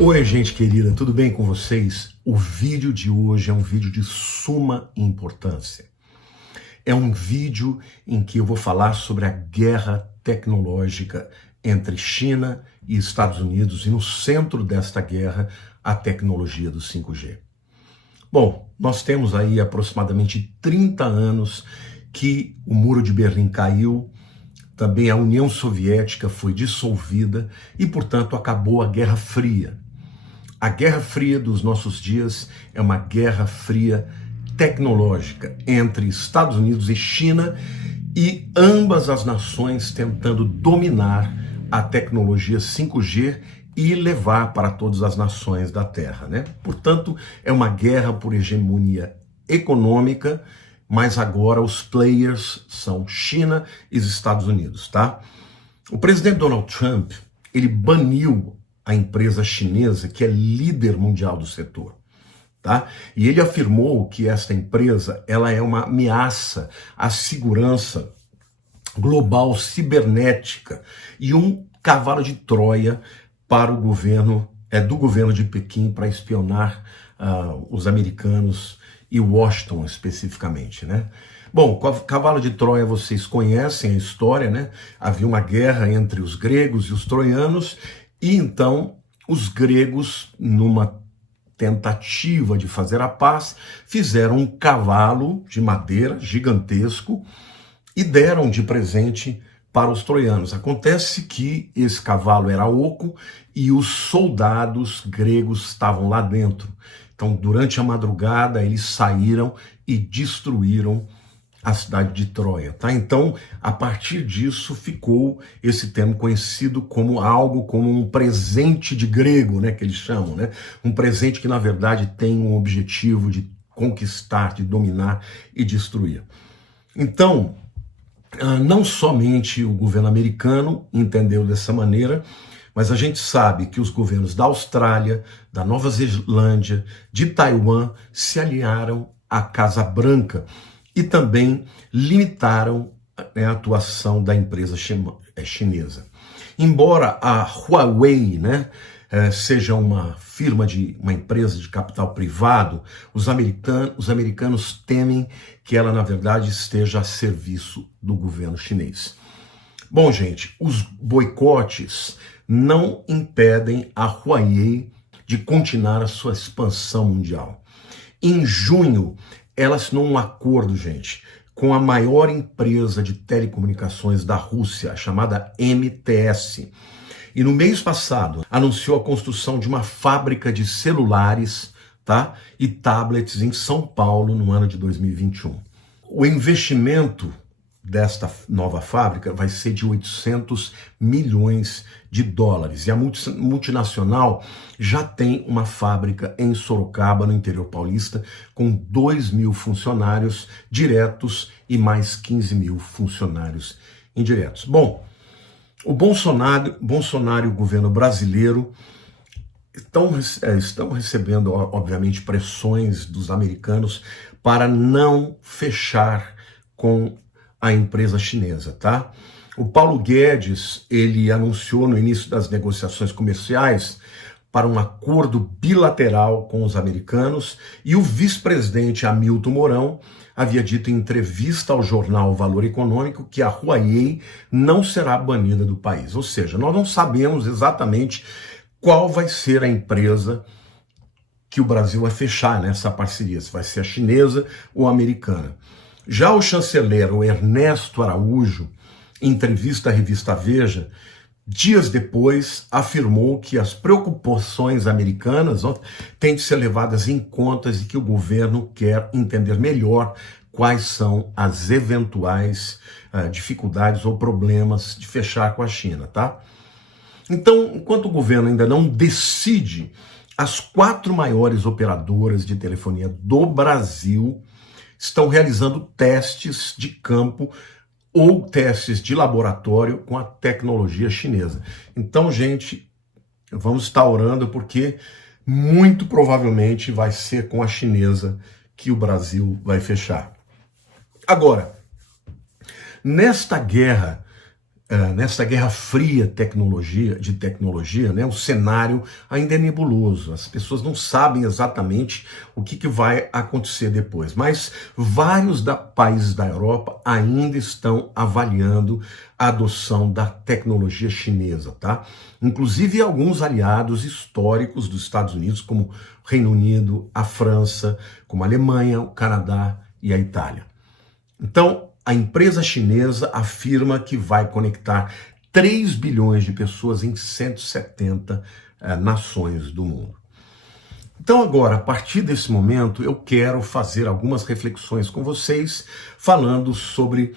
Oi, gente querida, tudo bem com vocês? O vídeo de hoje é um vídeo de suma importância. É um vídeo em que eu vou falar sobre a guerra tecnológica entre China e Estados Unidos e no centro desta guerra, a tecnologia do 5G. Bom, nós temos aí aproximadamente 30 anos que o Muro de Berlim caiu, também a União Soviética foi dissolvida e, portanto, acabou a Guerra Fria. A Guerra Fria dos nossos dias é uma Guerra Fria tecnológica entre Estados Unidos e China, e ambas as nações tentando dominar a tecnologia 5G e levar para todas as nações da Terra, né? Portanto, é uma guerra por hegemonia econômica, mas agora os players são China e os Estados Unidos, tá? O presidente Donald Trump, ele baniu a empresa chinesa que é líder mundial do setor, tá? E ele afirmou que esta empresa, ela é uma ameaça à segurança global cibernética e um cavalo de Troia para o governo, do governo de Pequim para espionar os americanos e Washington especificamente, né? Bom, cavalo de Troia vocês conhecem a história, né? Havia uma guerra entre os gregos e os troianos, e então os gregos, numa tentativa de fazer a paz, fizeram um cavalo de madeira gigantesco e deram de presente para os troianos. Acontece que esse cavalo era oco e os soldados gregos estavam lá dentro. Então, durante a madrugada, eles saíram e destruíram a cidade de Troia, tá? Então, a partir disso, ficou esse termo conhecido como algo como um presente de grego, né, que eles chamam, né? Um presente que, na verdade, tem um objetivo de conquistar, de dominar e destruir. Então, não somente o governo americano entendeu dessa maneira, mas a gente sabe que os governos da Austrália, da Nova Zelândia, de Taiwan se aliaram à Casa Branca e também limitaram a atuação da empresa chinesa. Embora a Huawei, né, seja uma empresa de capital privado, os americanos temem que ela, na verdade, esteja a serviço do governo chinês. Bom, gente, os boicotes não impedem a Huawei de continuar a sua expansão mundial. Em junho, ela assinou um acordo, gente, com a maior empresa de telecomunicações da Rússia, chamada MTS. E no mês passado, anunciou a construção de uma fábrica de celulares, tá, e tablets em São Paulo no ano de 2021. O investimento desta nova fábrica vai ser de 800 milhões de dólares. E a multinacional já tem uma fábrica em Sorocaba, no interior paulista, com 2.000 funcionários diretos e mais 15 mil funcionários indiretos. Bom, o Bolsonaro e o governo brasileiro estão recebendo, obviamente, pressões dos americanos para não fechar com a empresa chinesa, tá? O Paulo Guedes, ele anunciou no início das negociações comerciais para um acordo bilateral com os americanos, e o vice-presidente Hamilton Mourão havia dito em entrevista ao jornal Valor Econômico que a Huawei não será banida do país. Ou seja, nós não sabemos exatamente qual vai ser a empresa que o Brasil vai fechar nessa parceria, se vai ser a chinesa ou a americana. Já o chanceler, o Ernesto Araújo, em entrevista à revista Veja, dias depois afirmou que as preocupações americanas têm de ser levadas em conta e que o governo quer entender melhor quais são as eventuais dificuldades ou problemas de fechar com a China, tá? Então, enquanto o governo ainda não decide, as 4 maiores operadoras de telefonia do Brasil estão realizando testes de campo ou testes de laboratório com a tecnologia chinesa. Então, gente, vamos estar orando, porque muito provavelmente vai ser com a chinesa que o Brasil vai fechar. Agora, nesta guerra fria de tecnologia, né, o cenário ainda é nebuloso. As pessoas não sabem exatamente o que vai acontecer depois. Mas vários países da Europa ainda estão avaliando a adoção da tecnologia chinesa, tá? Inclusive alguns aliados históricos dos Estados Unidos, como o Reino Unido, a França, como a Alemanha, o Canadá e a Itália. Então, a empresa chinesa afirma que vai conectar 3 bilhões de pessoas em 170 nações do mundo. Então agora, a partir desse momento, eu quero fazer algumas reflexões com vocês, falando sobre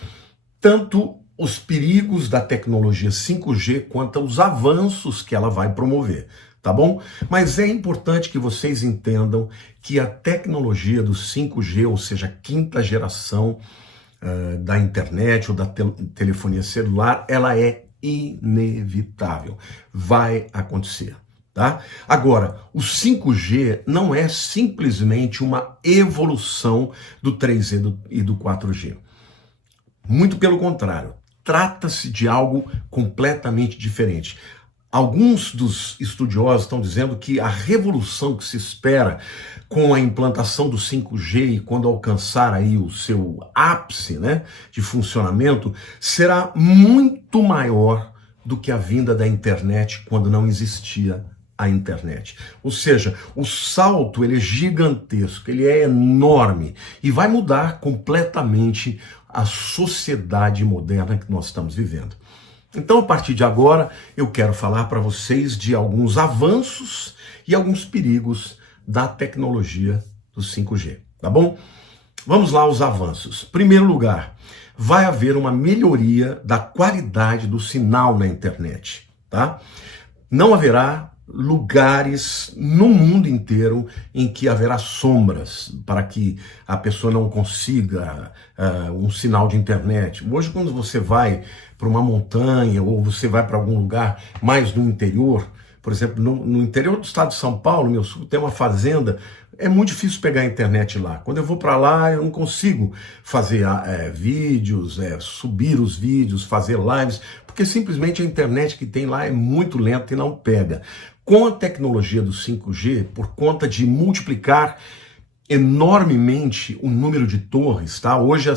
tanto os perigos da tecnologia 5G quanto os avanços que ela vai promover, tá bom? Mas é importante que vocês entendam que a tecnologia do 5G, ou seja, a quinta geração da internet ou da telefonia celular, ela é inevitável, vai acontecer, tá? Agora, o 5G não é simplesmente uma evolução do 3G e do 4G. Muito pelo contrário, trata-se de algo completamente diferente. Alguns dos estudiosos estão dizendo que a revolução que se espera com a implantação do 5G e quando alcançar aí o seu ápice, né, de funcionamento, será muito maior do que a vinda da internet quando não existia a internet. Ou seja, o salto ele é gigantesco, ele é enorme e vai mudar completamente a sociedade moderna que nós estamos vivendo. Então, a partir de agora, eu quero falar para vocês de alguns avanços e alguns perigos da tecnologia do 5G, tá bom? Vamos lá aos avanços. Em primeiro lugar, vai haver uma melhoria da qualidade do sinal na internet, tá? Não haverá lugares no mundo inteiro em que haverá sombras para que a pessoa não consiga um sinal de internet. Hoje, quando você vai para uma montanha ou você vai para algum lugar mais no interior, por exemplo, no interior do estado de São Paulo, meu sul, tem uma fazenda, é muito difícil pegar a internet lá. Quando eu vou para lá, eu não consigo fazer vídeos, subir os vídeos, fazer lives, porque simplesmente a internet que tem lá é muito lenta e não pega. Com a tecnologia do 5G, por conta de multiplicar enormemente o número de torres, tá? Hoje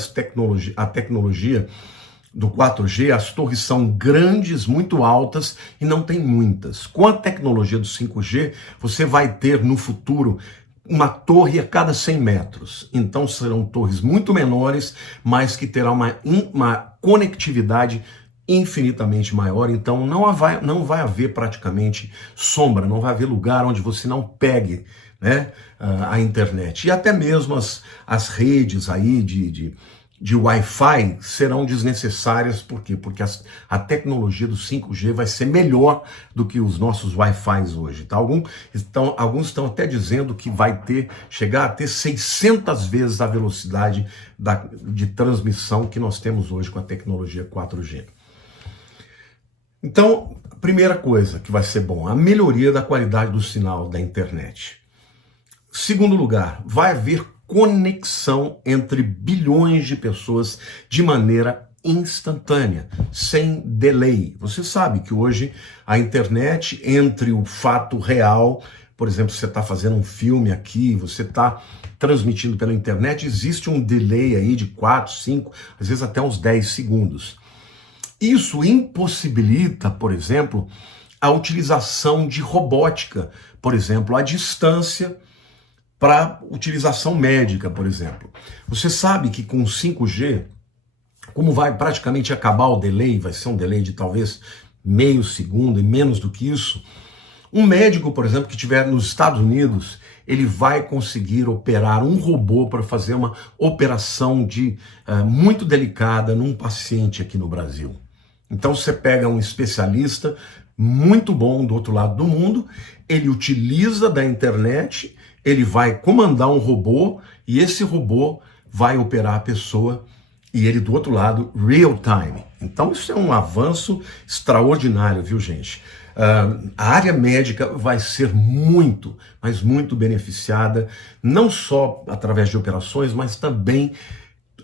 a tecnologia do 4G, as torres são grandes, muito altas e não tem muitas. Com a tecnologia do 5G, você vai ter no futuro uma torre a cada 100 metros. Então serão torres muito menores, mas que terão uma conectividade infinitamente maior. Então não vai haver praticamente sombra, não vai haver lugar onde você não pegue, né, a internet. E até mesmo as redes aí de Wi-Fi serão desnecessárias. Por quê? Porque a tecnologia do 5G vai ser melhor do que os nossos Wi-Fis hoje. Tá? Alguns estão até dizendo que vai chegar a ter 600 vezes a velocidade de transmissão que nós temos hoje com a tecnologia 4G. Então, primeira coisa que vai ser bom, a melhoria da qualidade do sinal da internet. Segundo lugar, vai haver conexão entre bilhões de pessoas de maneira instantânea, sem delay. Você sabe que hoje a internet, entre o fato real, por exemplo, você está fazendo um filme aqui, você está transmitindo pela internet, existe um delay aí de 4, 5, às vezes até uns 10 segundos. Isso impossibilita, por exemplo, a utilização de robótica, por exemplo, à distância, para utilização médica, por exemplo. Você sabe que com 5G, como vai praticamente acabar o delay, vai ser um delay de talvez meio segundo e menos do que isso, um médico, por exemplo, que estiver nos Estados Unidos, ele vai conseguir operar um robô para fazer uma operação muito delicada num paciente aqui no Brasil. Então você pega um especialista muito bom do outro lado do mundo, ele utiliza da internet, ele vai comandar um robô e esse robô vai operar a pessoa e ele do outro lado, real time. Então isso é um avanço extraordinário, viu, gente? A área médica vai ser muito, mas muito beneficiada, não só através de operações, mas também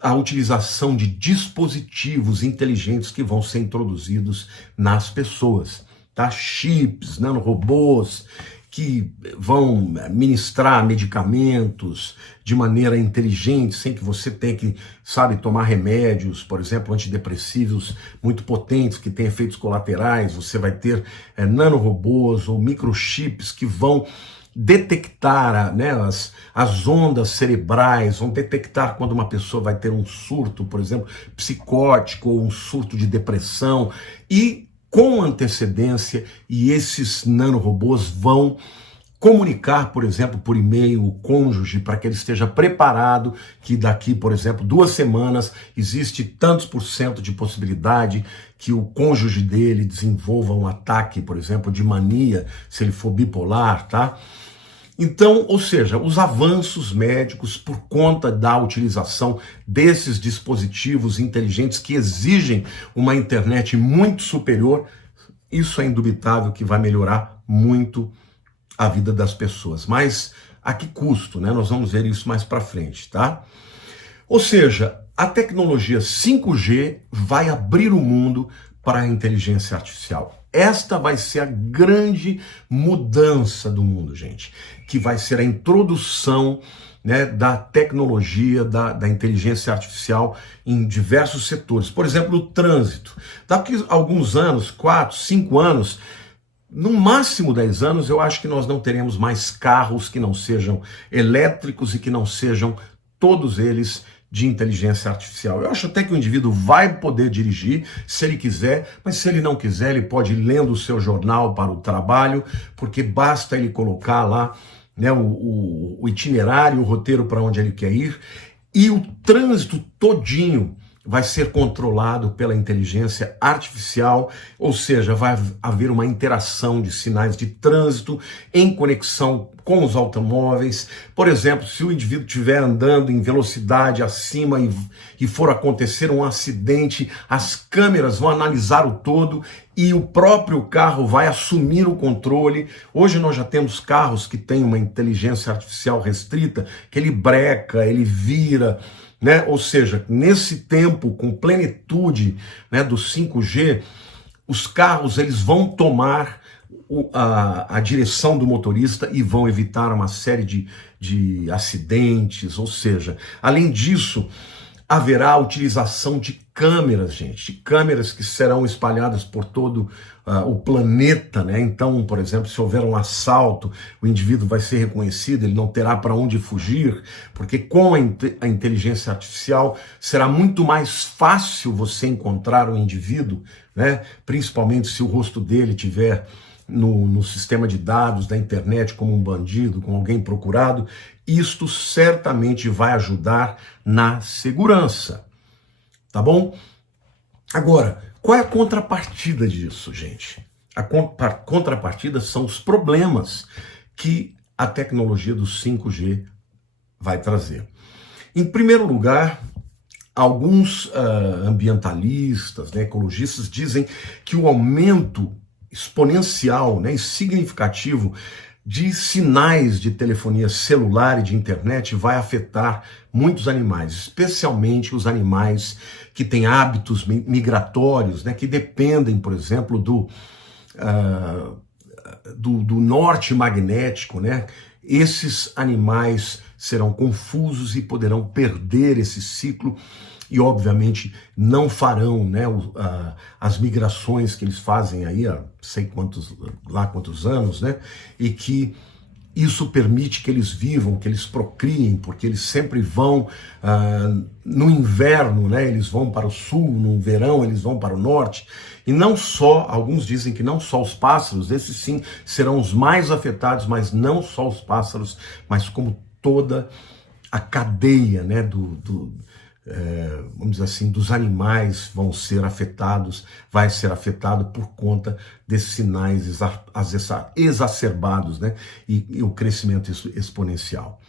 a utilização de dispositivos inteligentes que vão ser introduzidos nas pessoas, tá? Chips, nanorobôs, que vão ministrar medicamentos de maneira inteligente, sem que você tenha que, sabe, tomar remédios, por exemplo, antidepressivos muito potentes, que têm efeitos colaterais. Você vai ter nanorobôs ou microchips que vão detectar, né, as ondas cerebrais, vão detectar quando uma pessoa vai ter um surto, por exemplo, psicótico ou um surto de depressão, e com antecedência, e esses nanorobôs vão comunicar, por exemplo, por e-mail, o cônjuge, para que ele esteja preparado que daqui, por exemplo, 2 semanas, existe tantos % de possibilidade que o cônjuge dele desenvolva um ataque, por exemplo, de mania, se ele for bipolar, tá? Então, ou seja, os avanços médicos por conta da utilização desses dispositivos inteligentes que exigem uma internet muito superior, isso é indubitável que vai melhorar muito a vida das pessoas. Mas a que custo, né? Nós vamos ver isso mais para frente, tá? Ou seja, a tecnologia 5G vai abrir o mundo para a inteligência artificial. Esta vai ser a grande mudança do mundo, gente, que vai ser a introdução, né, da tecnologia, da inteligência artificial em diversos setores. Por exemplo, no trânsito. Daqui a alguns anos, 4, 5 anos, no máximo 10 anos, eu acho que nós não teremos mais carros que não sejam elétricos e que não sejam todos eles de inteligência artificial. Eu acho até que o indivíduo vai poder dirigir, se ele quiser, mas se ele não quiser, ele pode ir lendo o seu jornal para o trabalho, porque basta ele colocar lá, né, o itinerário, o roteiro para onde ele quer ir, e o trânsito todinho vai ser controlado pela inteligência artificial, ou seja, vai haver uma interação de sinais de trânsito em conexão com os automóveis. Por exemplo, se o indivíduo estiver andando em velocidade acima e for acontecer um acidente, as câmeras vão analisar o todo e o próprio carro vai assumir o controle. Hoje nós já temos carros que têm uma inteligência artificial restrita, que ele breca, ele vira, né? Ou seja, nesse tempo, com plenitude, né, do 5G, os carros eles vão tomar a direção do motorista e vão evitar uma série de acidentes. Ou seja, além disso, haverá a utilização de câmeras, gente, de câmeras que serão espalhadas por todo o planeta, né? Então, por exemplo, se houver um assalto, o indivíduo vai ser reconhecido, ele não terá para onde fugir, porque com a inteligência artificial será muito mais fácil você encontrar o indivíduo, né? Principalmente se o rosto dele tiver no sistema de dados da internet como um bandido, como alguém procurado. Isto certamente vai ajudar na segurança, tá bom? Agora, qual é a contrapartida disso, gente? A contrapartida são os problemas que a tecnologia do 5G vai trazer. Em primeiro lugar, alguns ambientalistas, né, ecologistas, dizem que o aumento exponencial, né, e significativo de sinais de telefonia celular e de internet vai afetar muitos animais, especialmente os animais que têm hábitos migratórios, né, que dependem, por exemplo, do norte magnético, né? Esses animais serão confusos e poderão perder esse ciclo e, obviamente, não farão, né, as migrações que eles fazem aí há sei quantos anos, né, e que isso permite que eles vivam, que eles procriem, porque eles sempre vão no inverno, né, eles vão para o sul, no verão eles vão para o norte, e não só, alguns dizem que não só os pássaros, esses sim serão os mais afetados, mas não só os pássaros, mas como toda a cadeia, né, vamos dizer assim, dos animais vão ser afetados, vai ser afetado por conta desses sinais exacerbados, né, e o crescimento exponencial.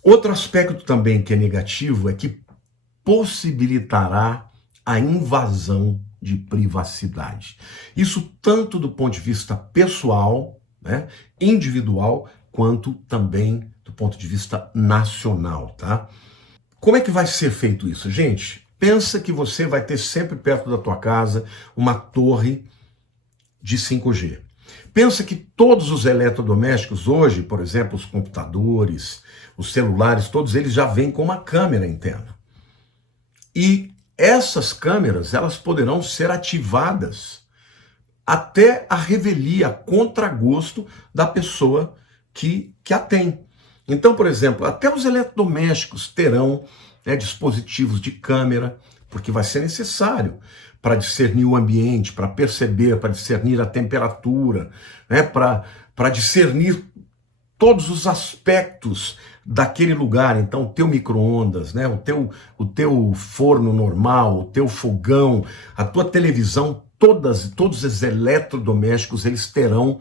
Outro aspecto também que é negativo é que possibilitará a invasão de privacidade. Isso tanto do ponto de vista pessoal, né, individual, quanto também do ponto de vista nacional, tá? Como é que vai ser feito isso, gente? Pensa que você vai ter sempre perto da tua casa uma torre de 5G. Pensa que todos os eletrodomésticos hoje, por exemplo, os computadores, os celulares, todos eles já vêm com uma câmera interna. E essas câmeras, elas poderão ser ativadas até a revelia, a contragosto da pessoa que a tem. Então, por exemplo, até os eletrodomésticos terão, né, dispositivos de câmera, porque vai ser necessário para discernir o ambiente, para perceber, para discernir a temperatura, né, para discernir todos os aspectos daquele lugar. Então, o teu micro-ondas, né, o teu forno normal, o teu fogão, a tua televisão, todos os eletrodomésticos, eles terão,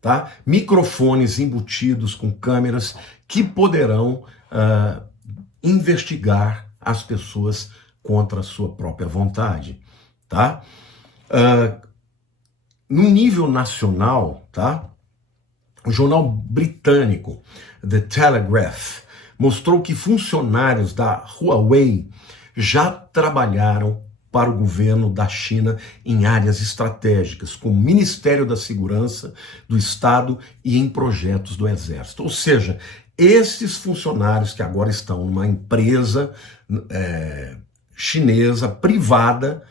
tá, microfones embutidos com câmeras que poderão investigar as pessoas contra a sua própria vontade, tá? No nível nacional, tá? O jornal britânico The Telegraph mostrou que funcionários da Huawei já trabalharam para o governo da China em áreas estratégicas, como o Ministério da Segurança do Estado e em projetos do Exército. Ou seja, esses funcionários que agora estão numa empresa chinesa, privada,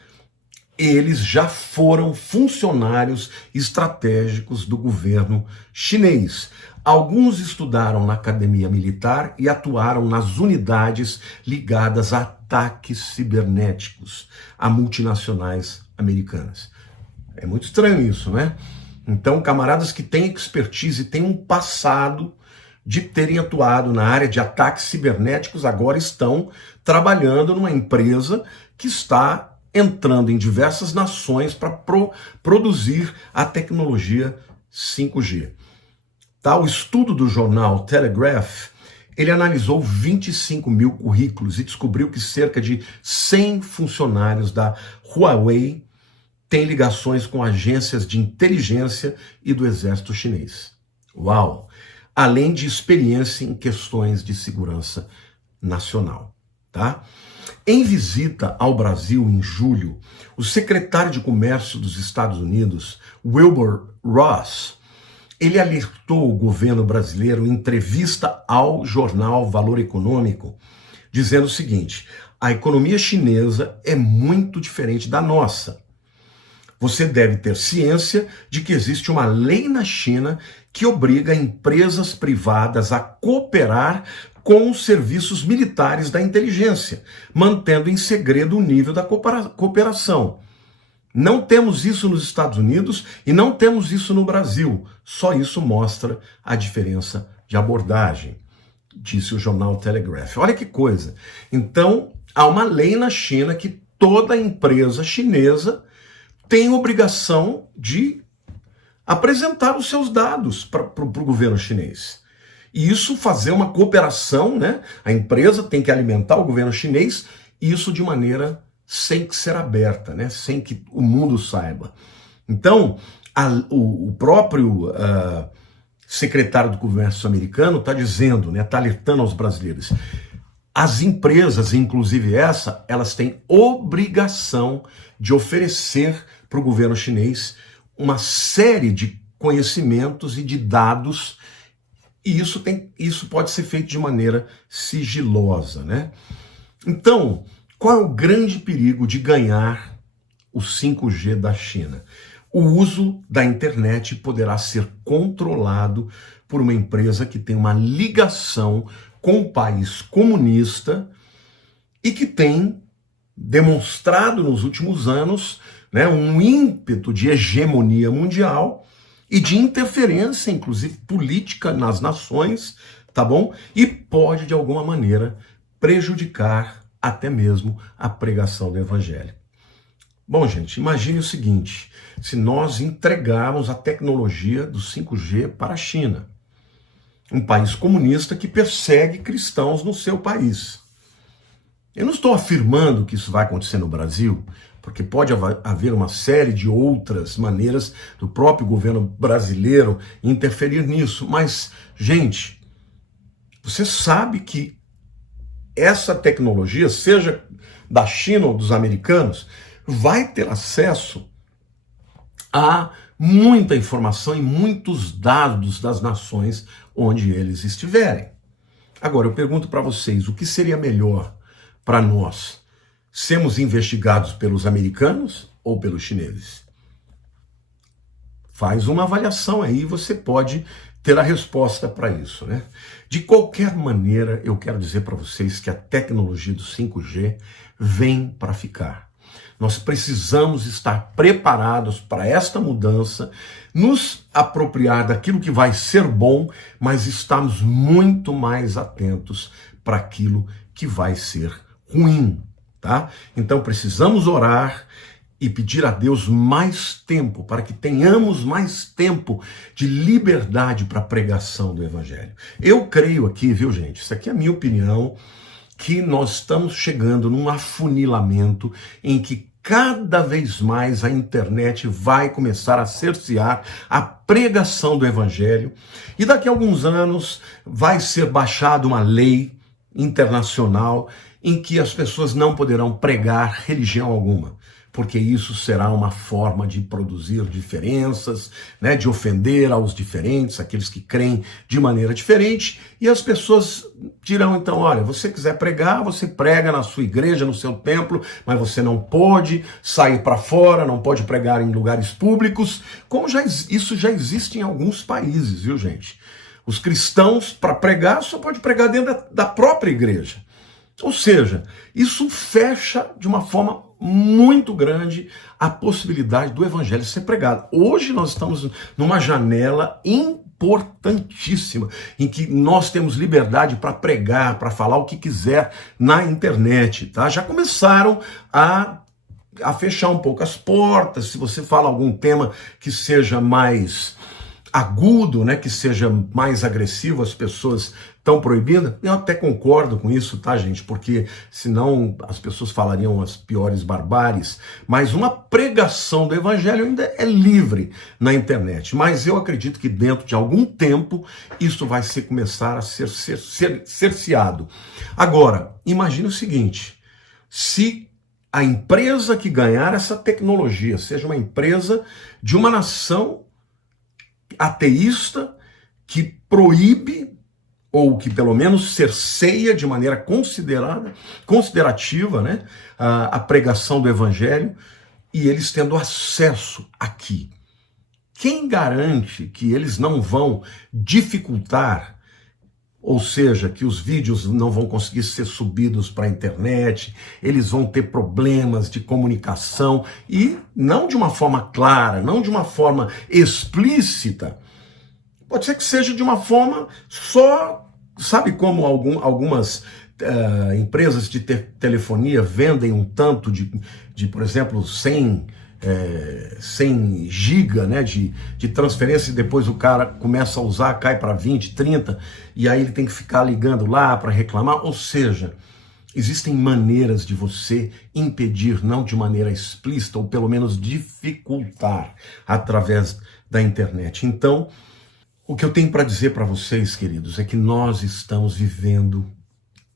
eles já foram funcionários estratégicos do governo chinês. Alguns estudaram na academia militar e atuaram nas unidades ligadas a ataques cibernéticos a multinacionais americanas. É muito estranho isso, né? Então, camaradas que têm expertise, têm um passado de terem atuado na área de ataques cibernéticos, agora estão trabalhando numa empresa que está entrando em diversas nações para produzir a tecnologia 5G. Tá? O estudo do jornal Telegraph, ele analisou 25 mil currículos e descobriu que cerca de 100 funcionários da Huawei têm ligações com agências de inteligência e do exército chinês. Uau! Além de experiência em questões de segurança nacional, tá? Em visita ao Brasil em julho, o secretário de Comércio dos Estados Unidos, Wilbur Ross, ele alertou o governo brasileiro em entrevista ao jornal Valor Econômico, dizendo o seguinte: a economia chinesa é muito diferente da nossa. Você deve ter ciência de que existe uma lei na China que obriga empresas privadas a cooperar com os serviços militares da inteligência, mantendo em segredo o nível da cooperação. Não temos isso nos Estados Unidos e não temos isso no Brasil. Só isso mostra a diferença de abordagem, disse o jornal Telegraph. Olha que coisa. Então, há uma lei na China que toda empresa chinesa tem obrigação de apresentar os seus dados para o governo chinês. E isso fazer uma cooperação, né? A empresa tem que alimentar o governo chinês, e isso de maneira sem que ser aberta, né? Sem que o mundo saiba. Então, o próprio secretário do Comércio americano está dizendo, né? Está alertando aos brasileiros. As empresas, inclusive essa, elas têm obrigação de oferecer para o governo chinês uma série de conhecimentos e de dados, e isso pode ser feito de maneira sigilosa, né? Então, qual é o grande perigo de ganhar o 5G da China? O uso da internet poderá ser controlado por uma empresa que tem uma ligação com o país comunista e que tem demonstrado nos últimos anos, né, um ímpeto de hegemonia mundial e de interferência, inclusive política, nas nações, tá bom? E pode, de alguma maneira, prejudicar até mesmo a pregação do evangelho. Bom, gente, imagine o seguinte: se nós entregarmos a tecnologia do 5G para a China, um país comunista que persegue cristãos no seu país. Eu não estou afirmando que isso vai acontecer no Brasil, porque pode haver uma série de outras maneiras do próprio governo brasileiro interferir nisso. Mas, gente, você sabe que essa tecnologia, seja da China ou dos americanos, vai ter acesso a muita informação e muitos dados das nações onde eles estiverem. Agora, eu pergunto para vocês, o que seria melhor para nós? Sermos investigados pelos americanos ou pelos chineses? Faz uma avaliação aí, você pode ter a resposta para isso, né? De qualquer maneira, eu quero dizer para vocês que a tecnologia do 5G vem para ficar. Nós precisamos estar preparados para esta mudança, nos apropriar daquilo que vai ser bom, mas estarmos muito mais atentos para aquilo que vai ser ruim, tá? Então precisamos orar e pedir a Deus mais tempo, para que tenhamos mais tempo de liberdade para a pregação do Evangelho. Eu creio aqui, viu gente, isso aqui é a minha opinião, que nós estamos chegando num afunilamento em que cada vez mais a internet vai começar a cercear a pregação do Evangelho, e daqui a alguns anos vai ser baixada uma lei internacional em que as pessoas não poderão pregar religião alguma, porque isso será uma forma de produzir diferenças, né, de ofender aos diferentes, aqueles que creem de maneira diferente, e as pessoas dirão então, olha, você quiser pregar, você prega na sua igreja, no seu templo, mas você não pode sair para fora, não pode pregar em lugares públicos, como isso já existe em alguns países, viu gente? Os cristãos, para pregar, só pode pregar dentro da própria igreja. Ou seja, isso fecha de uma forma muito grande a possibilidade do evangelho ser pregado. Hoje nós estamos numa janela importantíssima em que nós temos liberdade para pregar, para falar o que quiser na internet, tá? Já começaram a fechar um pouco as portas. Se você fala algum tema que seja mais agudo, né, que seja mais agressivo, as pessoas estão proibindo. Eu até concordo com isso, tá, gente? Porque senão as pessoas falariam as piores barbáries. Mas uma pregação do evangelho ainda é livre na internet. Mas eu acredito que dentro de algum tempo isso vai começar a ser cerceado. Agora, imagine o seguinte: se a empresa que ganhar essa tecnologia seja uma empresa de uma nação ateísta que proíbe, ou que pelo menos cerceia de maneira considerativa, né, a pregação do evangelho, e eles tendo acesso aqui. Quem garante que eles não vão dificultar, ou seja, que os vídeos não vão conseguir ser subidos para a internet, eles vão ter problemas de comunicação, e não de uma forma clara, não de uma forma explícita. Pode ser que seja de uma forma só, sabe como algumas empresas de telefonia vendem um tanto de por exemplo, 100 giga, né, de transferência, e depois o cara começa a usar, cai para 20, 30, e aí ele tem que ficar ligando lá para reclamar. Ou seja, existem maneiras de você impedir, não de maneira explícita, ou pelo menos dificultar através da internet. Então, o que eu tenho para dizer para vocês, queridos, é que nós estamos vivendo,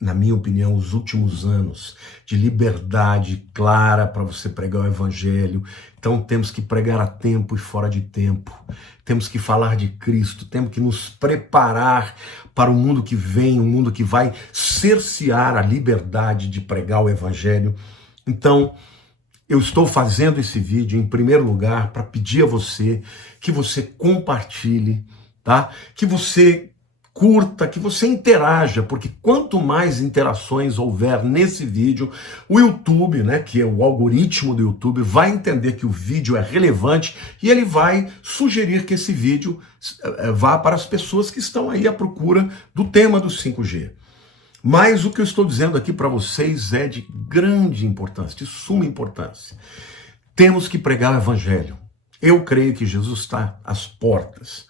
na minha opinião, os últimos anos de liberdade clara para você pregar o evangelho. Então temos que pregar a tempo e fora de tempo. Temos que falar de Cristo, temos que nos preparar para o mundo que vem, um mundo que vai cercear a liberdade de pregar o evangelho. Então, eu estou fazendo esse vídeo, em primeiro lugar, para pedir a você que você compartilhe, tá? Que você curta, que você interaja, porque quanto mais interações houver nesse vídeo, o YouTube, né, que é o algoritmo do YouTube, vai entender que o vídeo é relevante e ele vai sugerir que esse vídeo vá para as pessoas que estão aí à procura do tema do 5G. Mas o que eu estou dizendo aqui para vocês é de grande importância, de suma importância. Temos que pregar o evangelho. Eu creio que Jesus está às portas.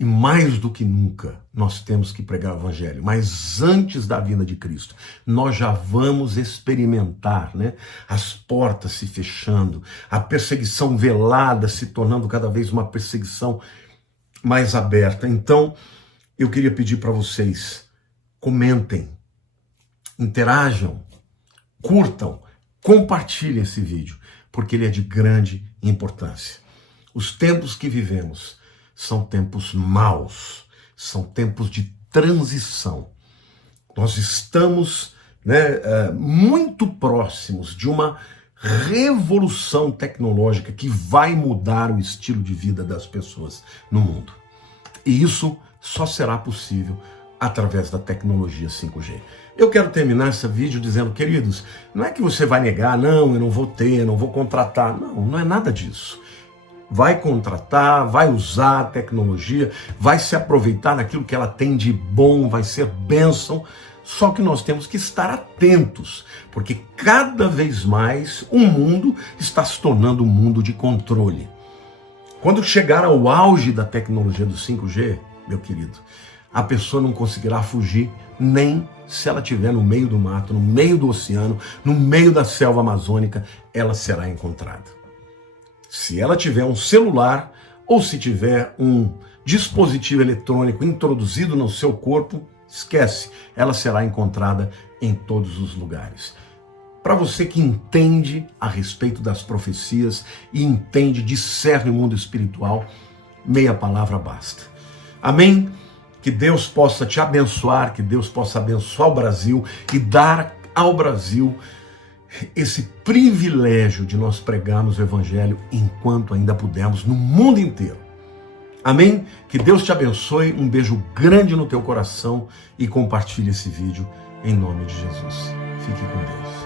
E mais do que nunca, nós temos que pregar o evangelho. Mas antes da vinda de Cristo, nós já vamos experimentar, né, as portas se fechando, a perseguição velada se tornando cada vez uma perseguição mais aberta. Então, eu queria pedir para vocês, comentem, interajam, curtam, compartilhem esse vídeo, porque ele é de grande importância. Os tempos que vivemos são tempos maus, são tempos de transição. Nós estamos muito próximos de uma revolução tecnológica que vai mudar o estilo de vida das pessoas no mundo. E isso só será possível através da tecnologia 5G. Eu quero terminar esse vídeo dizendo, queridos, não é que você vai negar, não, eu não vou ter, não vou contratar. Não, não é nada disso. Vai contratar, vai usar a tecnologia, vai se aproveitar daquilo que ela tem de bom, vai ser bênção. Só que nós temos que estar atentos, porque cada vez mais o mundo está se tornando um mundo de controle. Quando chegar ao auge da tecnologia do 5G, meu querido, a pessoa não conseguirá fugir nem se ela estiver no meio do mato, no meio do oceano, no meio da selva amazônica, ela será encontrada. Se ela tiver um celular ou se tiver um dispositivo eletrônico introduzido no seu corpo, esquece, ela será encontrada em todos os lugares. Para você que entende a respeito das profecias e entende, discerne o mundo espiritual, meia palavra basta. Amém? Que Deus possa te abençoar, que Deus possa abençoar o Brasil e dar ao Brasil esse privilégio de nós pregarmos o Evangelho enquanto ainda pudermos no mundo inteiro. Amém? Que Deus te abençoe, um beijo grande no teu coração e compartilhe esse vídeo em nome de Jesus. Fique com Deus.